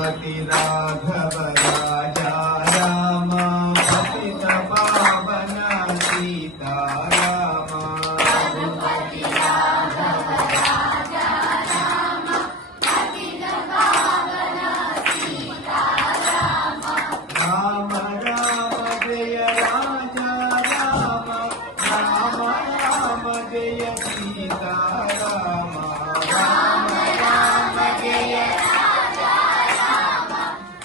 रघुपति राघव राजा राम पतित पावन सीता राम रघुपति राघव राजा राम पतित पावन सीता राम राम राम जय राजा राम राम राम जय सीता राम राम राम जय राजा राम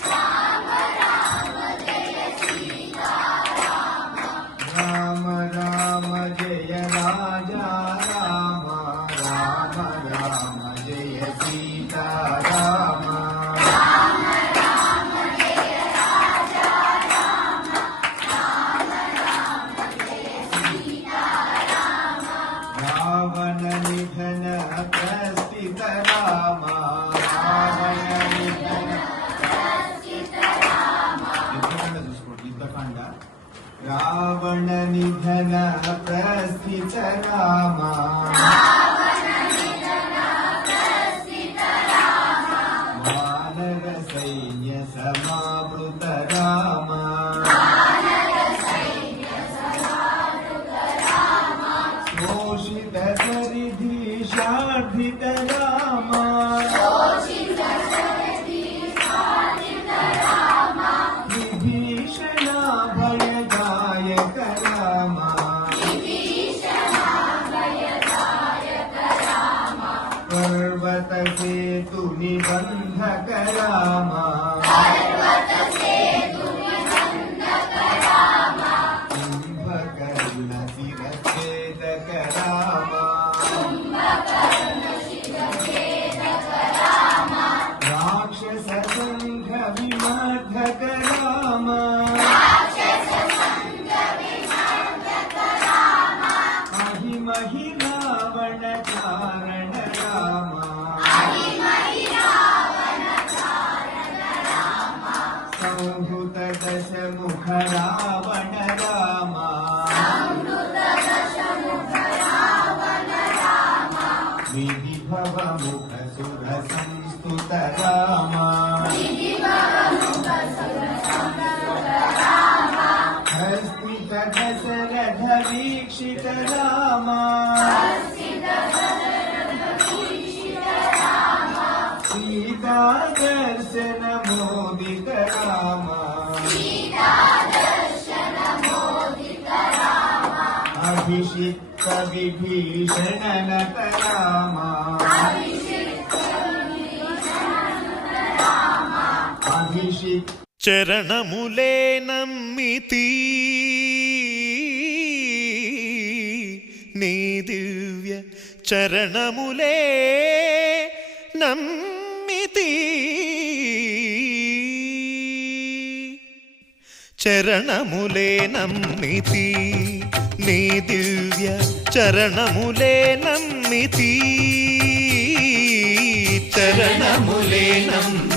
राम राम जय सीता राम राम राम जय राजा राम राम राम जय सीता राम राम राम जय राजा राम राम राम जय सीता राम रावण निधन प्रस्थित राम रावण निधन प्रस्थित राम యుద్ధకాండ చూసుకోండి యుద్ధకాండ రావణ నిధన ప్రస్थित రామ రావణ నిధన ప్రస్थित రామ వానర సైన్య సమావృత రామ వానర సైన్య సమావృత రామ శోషిత పరిధీషార్థిత రామ శోషిత పరిధీషార్థిత రామ విభీషణ భయదాయక రామ విభీషణ భయదాయక రామ పర్వత సేతు నిబంధక రామ పర్వత సేతు నిబంధక రామ కుంభకర్ణ శిరఛేదక రామ కుంభకర్ణ శిరఛేదక రామ రాక్షస సంఘ విమర్ధక రామ రాక్షస సంఘ విమర్ధక రామ అహిమహి రావణ చారణ రామ అహిమహి రావణ చారణ రామ సంహృత దశముఖ రావణ రామ సంహృత దశముఖ రావణ రామ విధిభవ ముఖ సుర సంస్తుత రామ విధిభవ ముఖ సుర సంస్తుత రామ హస్తిత దశరథ వీక్షిత రామ హస్తిత దశరథ వీక్షిత రామ సీతా దర్శన మోదిత రామ సీతా దర్శన మోదిత రామ అభిషిక్త విభీషణ నత రామ అభిషిక్త విభీషణ నత రామ అభిషిక్త చరణములే నమ్మితి నీ దివ్య చరణములే నమ్మితి చరణములే నమ్మితి నీ దివ్య చరణములే నమ్మితి చరణములే నమ్మితి